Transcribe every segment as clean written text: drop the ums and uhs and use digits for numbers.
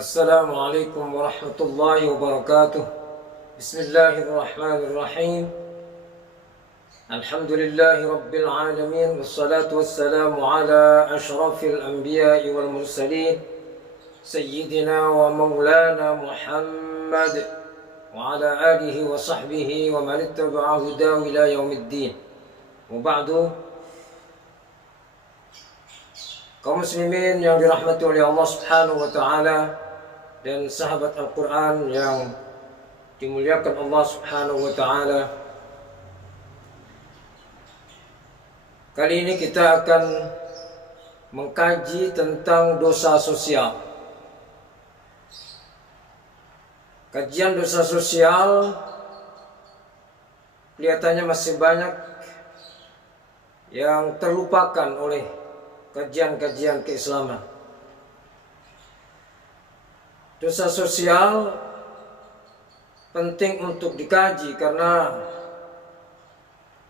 Assalamualaikum warahmatullahi wabarakatuh. Bismillahirrahmanirrahim. Alhamdulillahi rabbil alamin. Wassalatu wassalamu ala ashrafil anbiya'i wal mursalin, sayyidina wa maulana Muhammad wa ala alihi wa sahbihi wa man ittaba'a hudahu ila yaumiddin. Wa ba'du. Kaum muslimin yang dirahmati oleh Allah Subhanahu wa taala dan sahabat Al-Qur'an yang dimuliakan Allah Subhanahu wa taala. Kali ini kita akan mengkaji tentang dosa sosial. Kajian dosa sosial kelihatannya masih banyak yang terlupakan oleh kajian-kajian keislaman. Dosa sosial penting untuk dikaji karena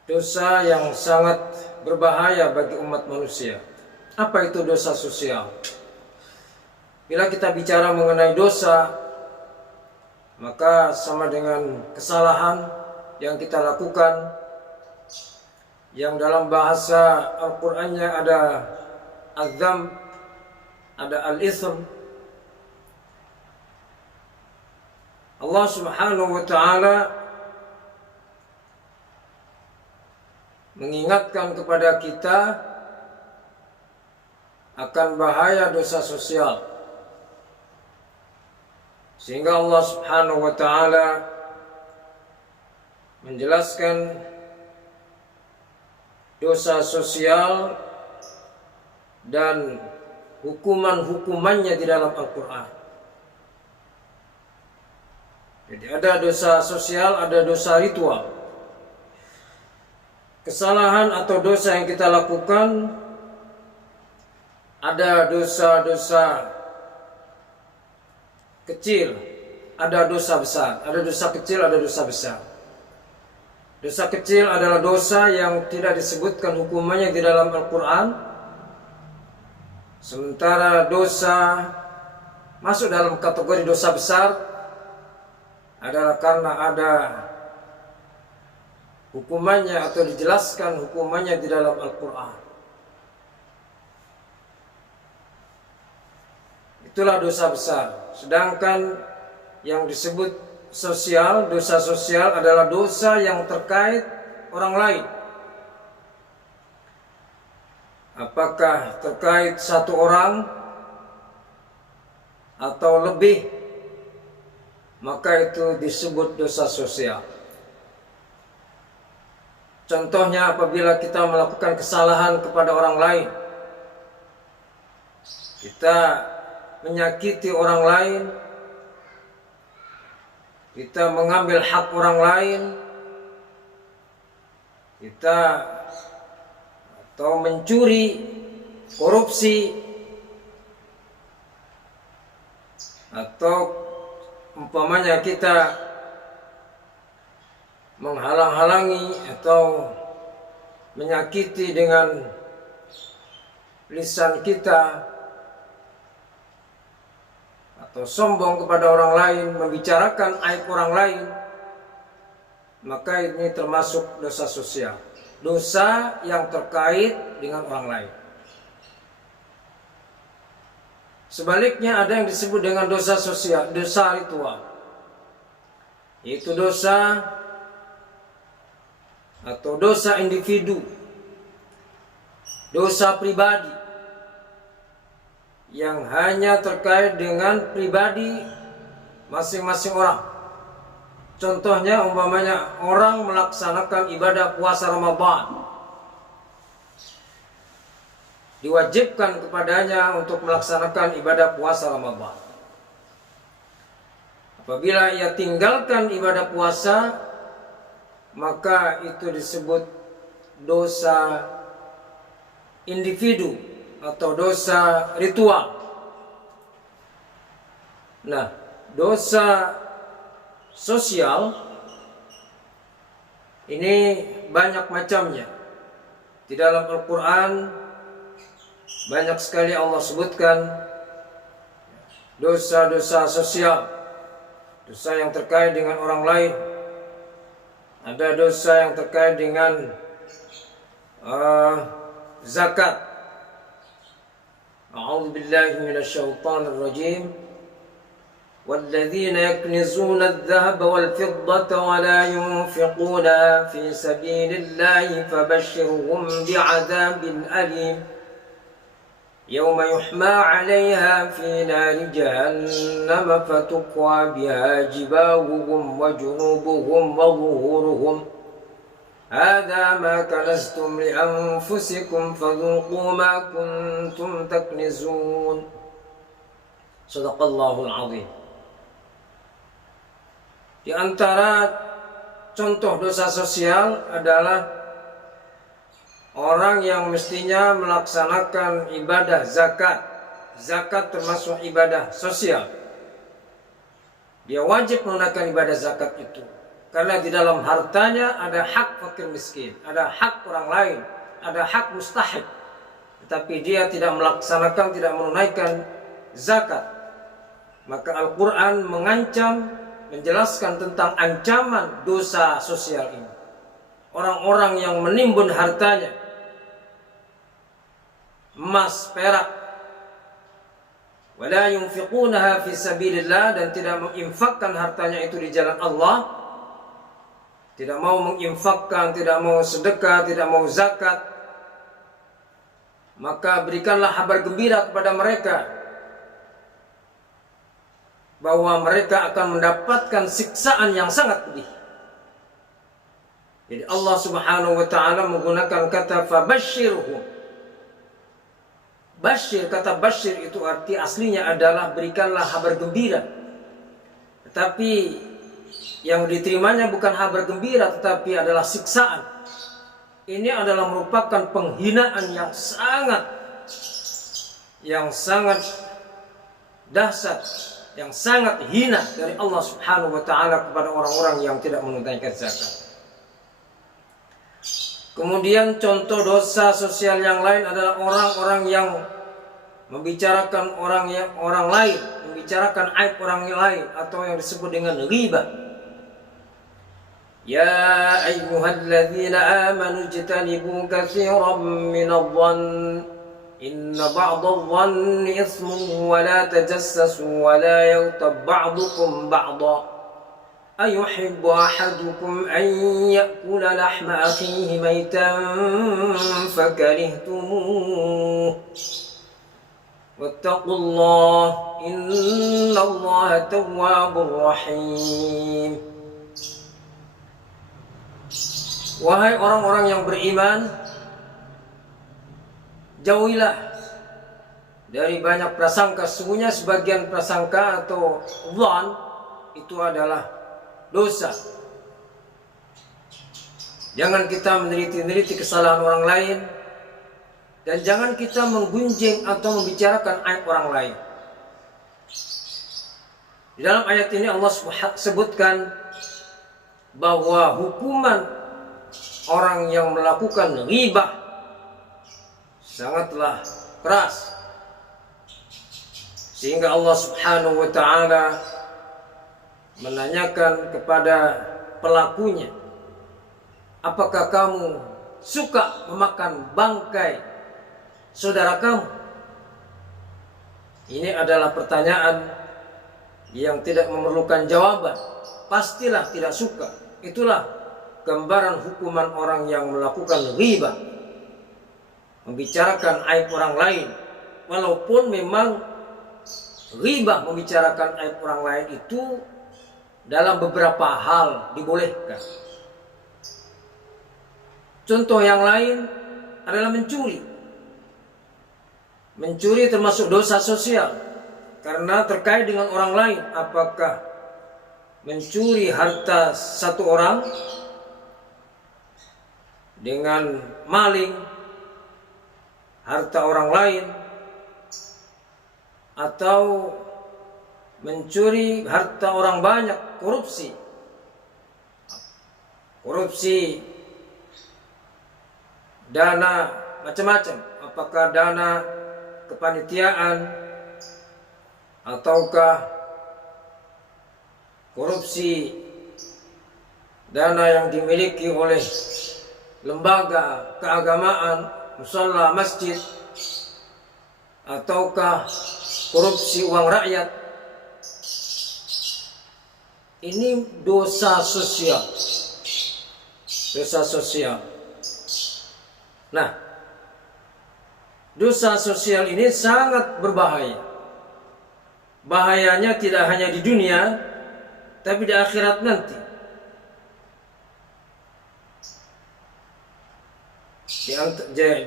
dosa yang sangat berbahaya bagi umat manusia. Apa itu dosa sosial? Bila kita bicara mengenai dosa, maka sama dengan kesalahan yang kita lakukan, yang dalam bahasa Al-Qur'annya ada Al-Dzam, ada Al-Ithm. Allah Subhanahu wa ta'ala mengingatkan kepada kita akan bahaya dosa sosial, sehingga Allah Subhanahu wa ta'ala menjelaskan dosa sosial dan hukuman-hukumannya di dalam Al-Quran. Jadi ada dosa sosial, ada dosa ritual. Kesalahan atau dosa yang kita lakukan, ada dosa-dosa kecil, ada dosa besar. Ada dosa kecil, ada dosa besar. Dosa kecil adalah dosa yang tidak disebutkan hukumannya di dalam Al-Quran. Sementara dosa masuk dalam kategori dosa besar adalah karena ada hukumannya atau dijelaskan hukumannya di dalam Al-Quran. Itulah dosa besar. Sedangkan yang disebut sosial, dosa sosial adalah dosa yang terkait orang lain. Apakah terkait satu orang atau lebih, maka itu disebut dosa sosial. Contohnya apabila kita melakukan kesalahan kepada orang lain, kita menyakiti orang lain, kita mengambil hak orang lain, kita atau mencuri, korupsi, atau umpamanya kita menghalang-halangi atau menyakiti dengan lisan kita, atau sombong kepada orang lain, membicarakan aib orang lain, maka ini termasuk dosa sosial. Dosa yang terkait dengan orang lain. Sebaliknya ada yang disebut dengan dosa sosial, dosa ritual, yaitu dosa atau dosa individu, dosa pribadi yang hanya terkait dengan pribadi masing-masing orang. Contohnya umpamanya orang melaksanakan ibadah puasa Ramadan, diwajibkan kepadanya untuk melaksanakan ibadah puasa Ramadan. Apabila ia tinggalkan ibadah puasa, maka itu disebut dosa individu atau dosa ritual. Nah, dosa sosial ini banyak macamnya. Di dalam Al-Quran banyak sekali Allah sebutkan dosa-dosa sosial, dosa yang terkait dengan orang lain, ada dosa yang terkait dengan zakat. A'udzu billahi minasyaitonir rajim. والذين يكنزون الذهب والفضة ولا ينفقونها في سبيل الله فبشرهم بعذاب أليم يوم يحمى عليها في نار جهنم فتكوى بها جباههم وجنوبهم وظهورهم هذا ما كنزتم لأنفسكم فذوقوا ما كنتم تكنزون. صدق الله العظيم. Di antara contoh dosa sosial adalah orang yang mestinya melaksanakan ibadah zakat. Zakat termasuk ibadah sosial. Dia wajib menunaikan ibadah zakat itu. Karena di dalam hartanya ada hak fakir miskin, ada hak orang lain, ada hak mustahik. Tetapi dia tidak melaksanakan, tidak menunaikan zakat. Maka Al-Quran mengancam, menjelaskan tentang ancaman dosa sosial ini. Orang-orang yang menimbun hartanya, emas, perak, wala yunfiqunaha fi sabilillah, dan tidak menginfakkan hartanya itu di jalan Allah, tidak mau menginfakkan, tidak mau sedekah, tidak mau zakat, maka berikanlah kabar gembira kepada mereka bahwa mereka akan mendapatkan siksaan yang sangat pedih. Jadi Allah Subhanahu wa taala menggunakan kata fabashshirhum. Bashir, kata bashir itu arti aslinya adalah berikanlah kabar gembira. Tetapi yang diterimanya bukan kabar gembira, tetapi adalah siksaan. Ini adalah merupakan penghinaan yang sangat dahsyat, yang sangat hina dari Allah Subhanahu wa taala kepada orang-orang yang tidak menunaikan zakat. Kemudian contoh dosa sosial yang lain adalah orang-orang yang membicarakan orang lain, membicarakan aib orang lain, atau yang disebut dengan ghibah. Ya ayyuhalladzina amanu ijtanibu katsiran minadh-dhann إن بعض الظن إثم ولا تجسسوا ولا يغتب بعضكم بعضا أيحب أحدكم أن يأكل لحم أخيه ميتا فكرهتموه واتقوا الله إن الله تواب رحيم. Wahai orang-orang yang beriman, jauhilah dari banyak prasangka. Sesungguhnya sebagian prasangka atau dhan itu adalah dosa. Jangan kita meneliti-neliti kesalahan orang lain, dan jangan kita menggunjing atau membicarakan aib orang lain. Di dalam ayat ini Allah sebutkan bahwa hukuman orang yang melakukan ghibah sangatlah keras, sehingga Allah Subhanahu wa taala menanyakan kepada pelakunya, apakah kamu suka memakan bangkai saudara kamu? Ini adalah pertanyaan yang tidak memerlukan jawaban. Pastilah tidak suka. Itulah gambaran hukuman orang yang melakukan ghibah, membicarakan aib orang lain. Walaupun memang ghibah, membicarakan aib orang lain itu dalam beberapa hal dibolehkan. Contoh yang lain adalah mencuri. Mencuri termasuk dosa sosial karena terkait dengan orang lain. Apakah mencuri harta satu orang dengan maling harta orang lain, atau mencuri harta orang banyak, korupsi dana macam-macam, apakah dana kepanitiaan ataukah korupsi dana yang dimiliki oleh lembaga keagamaan, musalla, masjid, ataukah korupsi uang rakyat. Ini dosa sosial. Dosa sosial. Nah, dosa sosial ini sangat berbahaya. Bahayanya tidak hanya di dunia, tapi di akhirat nanti.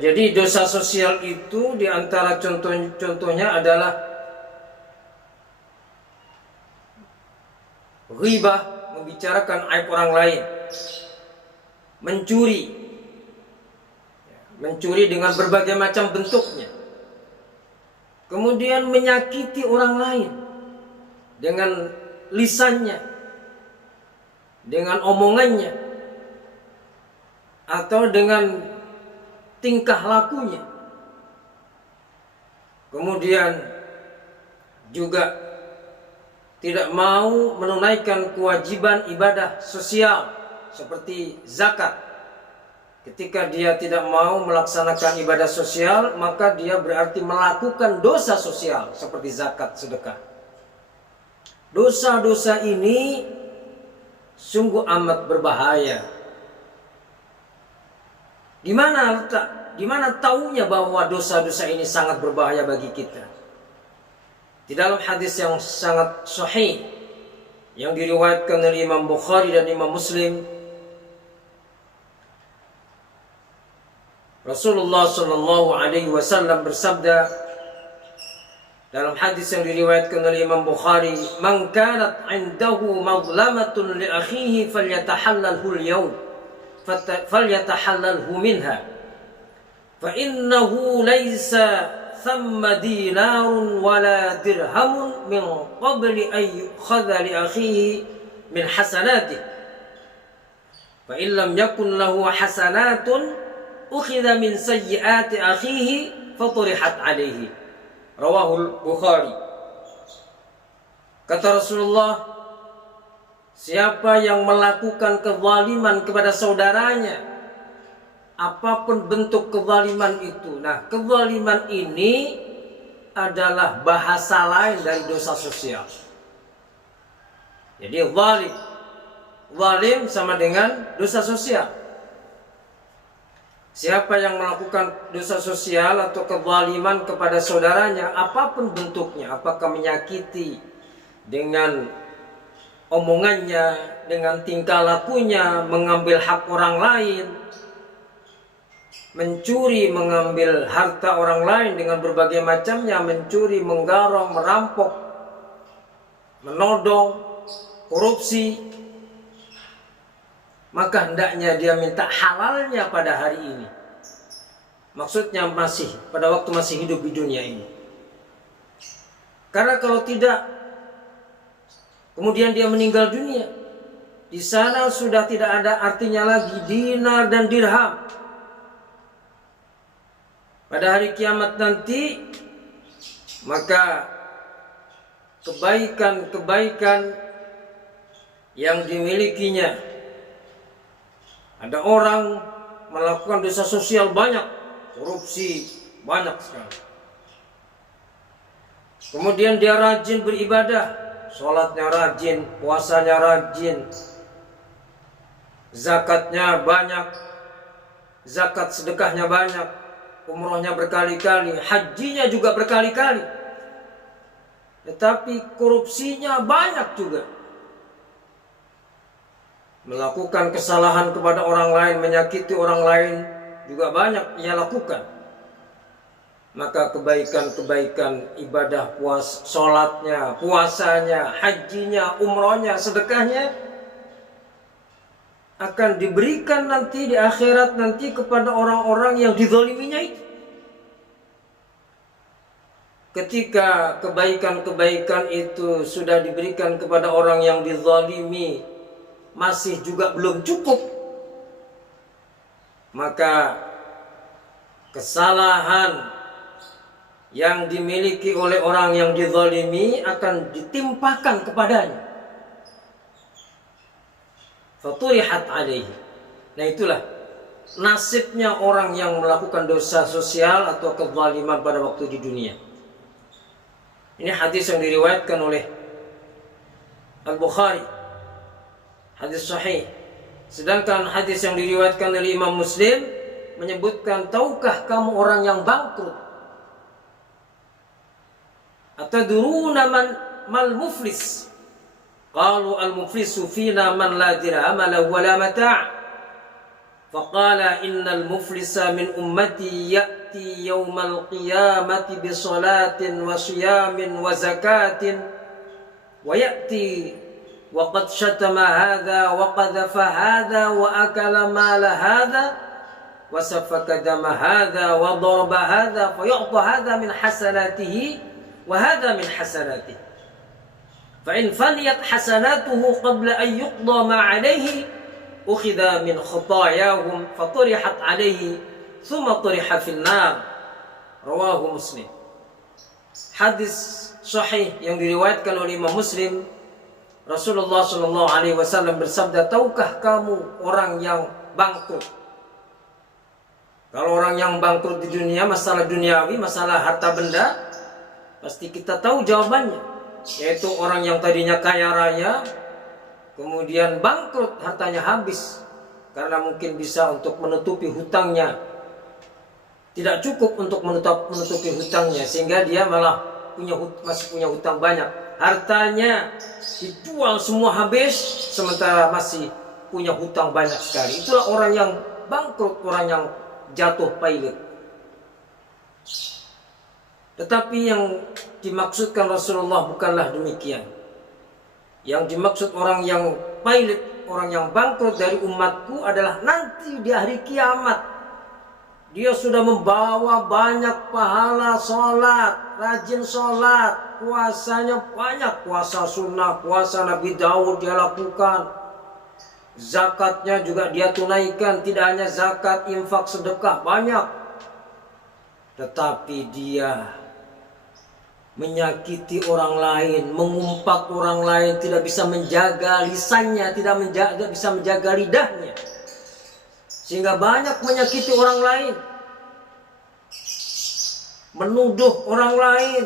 Jadi dosa sosial itu di antara contohnya adalah ghibah, membicarakan aib orang lain, mencuri dengan berbagai macam bentuknya, kemudian menyakiti orang lain dengan lisannya, dengan omongannya, atau dengan tingkah lakunya. Kemudian juga tidak mau menunaikan kewajiban ibadah sosial seperti zakat. Ketika dia tidak mau melaksanakan ibadah sosial, maka dia berarti melakukan dosa sosial seperti zakat, sedekah. Dosa-dosa ini sungguh amat berbahaya. Gimana taunya bahwa dosa-dosa ini sangat berbahaya bagi kita? Di dalam hadis yang sangat sahih yang diriwayatkan oleh Imam Bukhari dan Imam Muslim, Rasulullah sallallahu alaihi wasallam bersabda dalam hadis yang diriwayatkan oleh Imam Bukhari, "Man kanat 'indahu madlamatun li akhihi falyatahallalhu al-yawm falyatahallalhu minha fa innahu laysa thamma dinarun wala dirhamun min qabli an yu'khadha li akhihi min hasanatihi fa in lam yakun lahu hasanatun ukhidha min sayyiati akhihi faturihat alaihi." Rawahul Bukhari. Kata Rasulullah, siapa yang melakukan kezaliman kepada saudaranya, apapun bentuk kezaliman itu. Nah, kezaliman ini adalah bahasa lain dari dosa sosial. Jadi zalim sama dengan dosa sosial. Siapa yang melakukan dosa sosial atau kezaliman kepada saudaranya, apapun bentuknya, apakah menyakiti dengan omongannya, dengan tingkah lakunya, mengambil hak orang lain, mencuri, mengambil harta orang lain dengan berbagai macamnya, mencuri, menggarong, merampok, menodong, korupsi, maka hendaknya dia minta halalnya pada hari ini. Maksudnya pada waktu masih hidup di dunia ini. Karena kalau tidak, kemudian dia meninggal dunia, di sana sudah tidak ada artinya lagi dinar dan dirham. Pada hari kiamat nanti, maka kebaikan-kebaikan yang dimilikinya, ada orang melakukan dosa sosial banyak, korupsi banyak sekali. Kemudian dia rajin beribadah, sholatnya rajin, puasanya rajin, zakatnya banyak, zakat sedekahnya banyak, umrohnya berkali-kali, hajinya juga berkali-kali. Tetapi korupsinya banyak juga. Melakukan kesalahan kepada orang lain, menyakiti orang lain juga banyak ia lakukan. Maka kebaikan-kebaikan ibadah sholatnya, puasanya, hajinya, umrohnya, sedekahnya akan diberikan nanti di akhirat nanti kepada orang-orang yang dizaliminya itu. Ketika kebaikan-kebaikan itu sudah diberikan kepada orang yang dizalimi, masih juga belum cukup, maka kesalahan yang dimiliki oleh orang yang dizalimi akan ditimpakan kepadanya. Faturihat alaihi. Nah itulah nasibnya orang yang melakukan dosa sosial atau kezaliman pada waktu di dunia. Ini hadis yang diriwayatkan oleh Al-Bukhari, hadis sahih. Sedangkan hadis yang diriwayatkan oleh Imam Muslim menyebutkan, tahukah kamu orang yang bangkrut? Atadruna mal muflis? Qalu al-muflisu fina man la dirham lahu wa la mata'. Faqala innal muflisa min ummati ya'ti yawmal qiyamati bi salatin wa siyamin wa zakatin wa ya'ti wa qad syatama hadha wa qadhafa hadha wa akala mala hadha wa safaka dama hadha wa daraba hadha fa yu'ta hadha min hasanatihi wa hadha min hasanatihi fa in faniyat hasanatuhu qabla an yuqda ma alayhi ukhidha min khutayahum faturihat alayhi thumma turiha fil nar. Rawahu Muslim. Hadis sahih yang diriwayatkan oleh Imam Muslim. Rasulullah sallallahu alaihi wasallam bersabda, tahukah kamu orang yang bangkrut? Kalau orang yang bangkrut di dunia, masalah duniawi, masalah harta benda, pasti kita tahu jawabannya, yaitu orang yang tadinya kaya raya, kemudian bangkrut, hartanya habis karena mungkin bisa untuk menutupi hutangnya, tidak cukup untuk menutupi hutangnya, sehingga dia malah masih punya hutang banyak. Hartanya dijual semua habis, sementara masih punya hutang banyak sekali. Itulah orang yang bangkrut, orang yang jatuh pailit. Tetapi yang dimaksudkan Rasulullah bukanlah demikian. Yang dimaksud orang yang pailit, orang yang bangkrut dari umatku adalah nanti di hari kiamat. Dia sudah membawa banyak pahala sholat, rajin sholat, puasanya banyak, puasa sunnah, puasa Nabi Daud dia lakukan. Zakatnya juga dia tunaikan, tidak hanya zakat, infak, sedekah, banyak. Tetapi dia menyakiti orang lain, mengumpat orang lain, tidak bisa menjaga lisannya, tidak bisa menjaga lidahnya, sehingga banyak menyakiti orang lain, menuduh orang lain,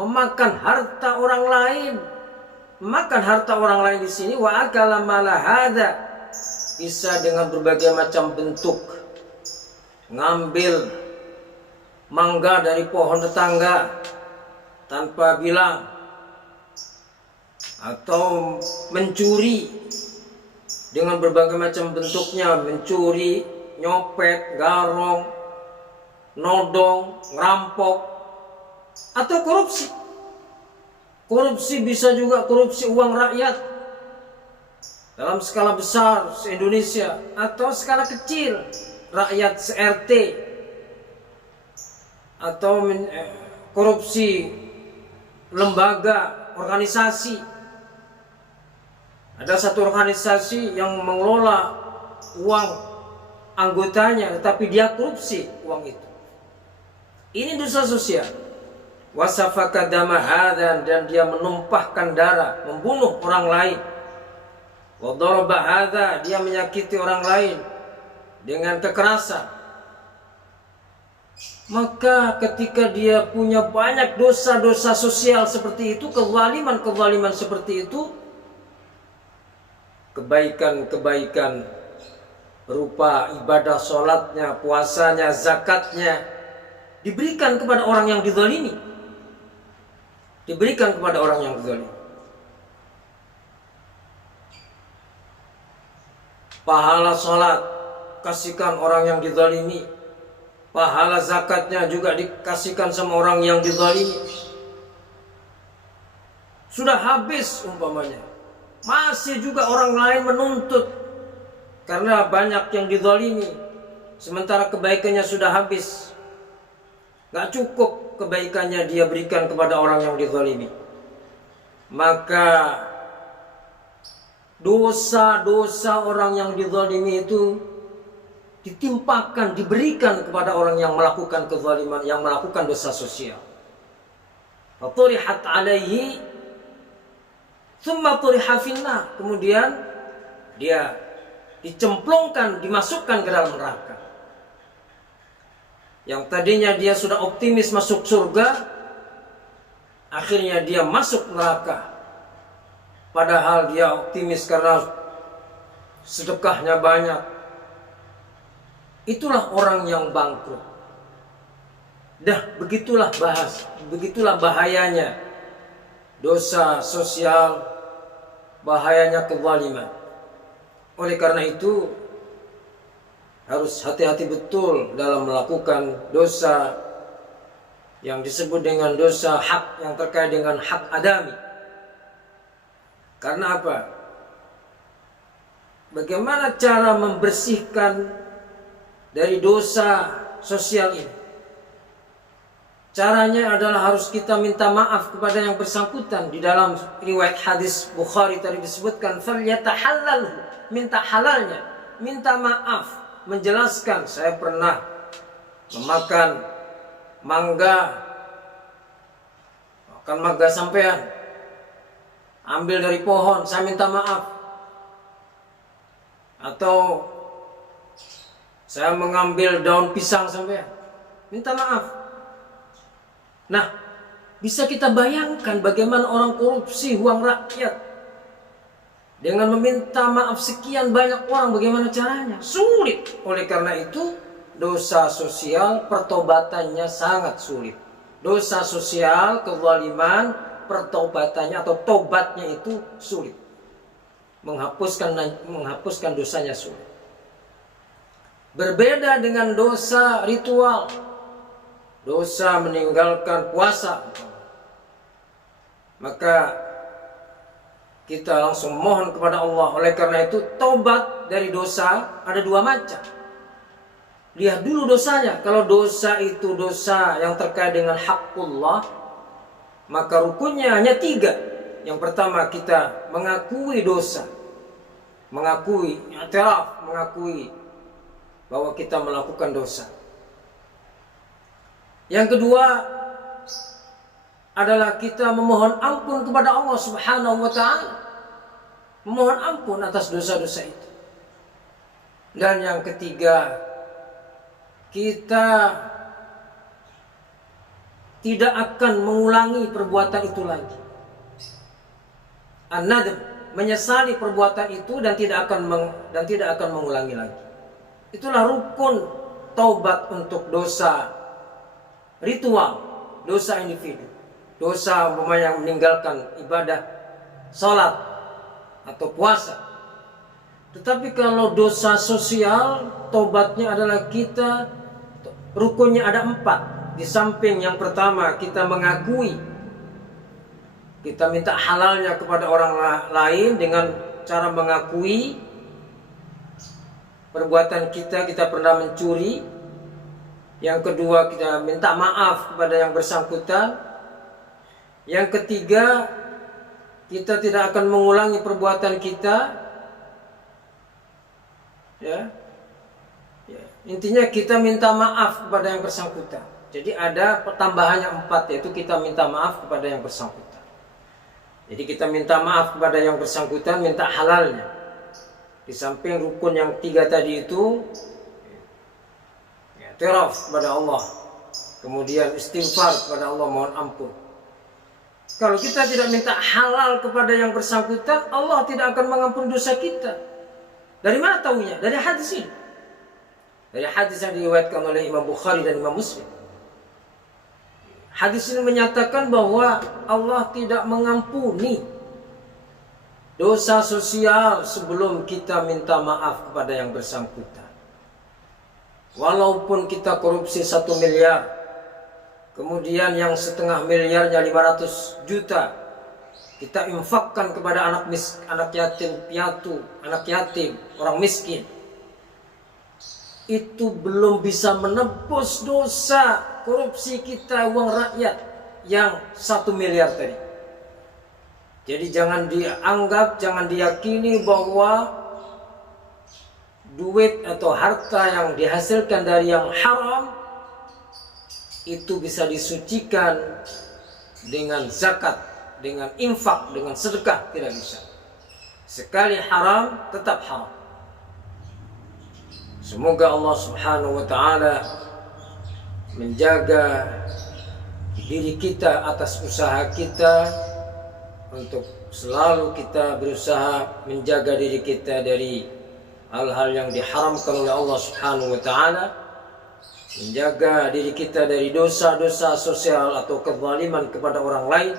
memakan harta orang lain. Makan harta orang lain di sini wa akala mala hada, bisa dengan berbagai macam bentuk. Ngambil mangga dari pohon tetangga tanpa bilang, atau mencuri dengan berbagai macam bentuknya, mencuri, nyopet, garong, nodong, ngerampok, atau korupsi. Korupsi bisa juga korupsi uang rakyat dalam skala besar se-Indonesia, atau skala kecil rakyat se-RT, atau korupsi lembaga, organisasi. Ada satu organisasi yang mengelola uang anggotanya, tetapi dia korupsi uang itu. Ini dosa sosial. Wasafaka dama hadza, dan dia menumpahkan darah, membunuh orang lain. Wa daraba hadza, dia menyakiti orang lain dengan kekerasan. Maka ketika dia punya banyak dosa-dosa sosial seperti itu, kezaliman seperti itu, kebaikan-kebaikan berupa ibadah sholatnya, puasanya, zakatnya diberikan kepada orang yang dizalimi. Diberikan kepada orang yang zalim. Pahala sholat kasihkan orang yang dizalimi. Pahala zakatnya juga dikasihkan sama orang yang dizalimi. Sudah habis umpamanya, masih juga orang lain menuntut karena banyak yang dizalimi, sementara kebaikannya sudah habis. Gak cukup kebaikannya dia berikan kepada orang yang dizalimi. Maka dosa-dosa orang yang dizalimi itu ditimpakan, diberikan kepada orang yang melakukan kezaliman, yang melakukan dosa sosial. Faturihat alaihi thumma turiha finnar. Kemudian dia dicemplungkan, dimasukkan ke dalam neraka. Yang tadinya dia sudah optimis masuk surga, akhirnya dia masuk neraka. Padahal dia optimis karena sedekahnya banyak. Itulah orang yang bangkrut. Begitulah bahayanya dosa sosial, bahayanya kezaliman. Oleh karena itu harus hati-hati betul dalam melakukan dosa yang disebut dengan dosa hak, yang terkait dengan hak adami. Karena apa? Bagaimana cara membersihkan dari dosa sosial ini? Caranya adalah harus kita minta maaf kepada yang bersangkutan. Di dalam riwayat hadis Bukhari tadi disebutkan, falyatahallal, minta halalnya, minta maaf, menjelaskan, saya pernah memakan mangga sampean, ambil dari pohon, saya minta maaf. Atau saya mengambil daun pisang sampean, minta maaf. Nah, bisa kita bayangkan bagaimana orang korupsi uang rakyat dengan meminta maaf sekian banyak orang, bagaimana caranya? Sulit. Oleh karena itu, dosa sosial pertobatannya sangat sulit. Dosa sosial, kezaliman, pertobatannya atau tobatnya itu sulit. Menghapuskan dosanya sulit. Berbeda dengan dosa ritual, dosa meninggalkan puasa, maka kita langsung mohon kepada Allah. Oleh karena itu, tobat dari dosa ada dua macam. Lihat dulu dosanya. Kalau dosa itu dosa yang terkait dengan hakullah, maka rukunnya hanya 3. Yang pertama, kita mengakui dosa, mengakui i'tiraf, mengakui bahwa kita melakukan dosa. Yang kedua adalah kita memohon ampun kepada Allah Subhanahu wa ta'ala, memohon ampun atas dosa-dosa itu. Dan yang ketiga, kita tidak akan mengulangi perbuatan itu lagi. An-nadm, menyesali perbuatan itu dan tidak akan mengulangi lagi. Itulah rukun taubat untuk dosa ritual, dosa individu, dosa umpamanya yang meninggalkan ibadah salat atau puasa. Tetapi kalau dosa sosial, taubatnya adalah kita, rukunnya ada 4. Di samping yang pertama, kita mengakui, kita minta halalnya kepada orang lain dengan cara mengakui perbuatan kita pernah mencuri. Yang kedua, kita minta maaf kepada yang bersangkutan. Yang ketiga, kita tidak akan mengulangi perbuatan kita. Ya. Intinya kita minta maaf kepada yang bersangkutan. Jadi ada tambahannya 4, yaitu kita minta maaf kepada yang bersangkutan. Jadi kita minta maaf kepada yang bersangkutan, minta halalnya. Di samping rukun yang 3 tadi itu, i'tiraf kepada Allah, kemudian istighfar kepada Allah, mohon ampun. Kalau kita tidak minta halal kepada yang bersangkutan, Allah tidak akan mengampuni dosa kita. Dari mana tahunya? Dari hadis ini. Dari hadis yang diriwayatkan oleh Imam Bukhari dan Imam Muslim. Hadis ini menyatakan bahwa Allah tidak mengampuni dosa sosial sebelum kita minta maaf kepada yang bersangkutan. Walaupun kita korupsi 1 miliar, kemudian yang 1,5 miliarnya 500 juta kita infakkan kepada anak yatim piatu, anak yatim, orang miskin, itu belum bisa menebus dosa korupsi kita uang rakyat yang 1 miliar tadi. Jadi jangan dianggap, jangan diyakini bahwa duit atau harta yang dihasilkan dari yang haram itu bisa disucikan dengan zakat, dengan infak, dengan sedekah, tidak bisa. Sekali haram, tetap haram. Semoga Allah Subhanahu wa ta'ala menjaga diri kita atas usaha kita untuk selalu kita berusaha menjaga diri kita dari hal-hal yang diharamkan oleh Allah Subhanahu wa ta'ala, menjaga diri kita dari dosa-dosa sosial atau kezaliman kepada orang lain,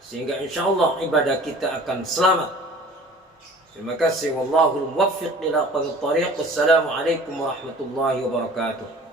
sehingga insyaallah ibadah kita akan selamat. Terima kasih. Wallahul muwaffiq ila aqwamit thariq. Wassalamualaikum warahmatullahi wabarakatuh.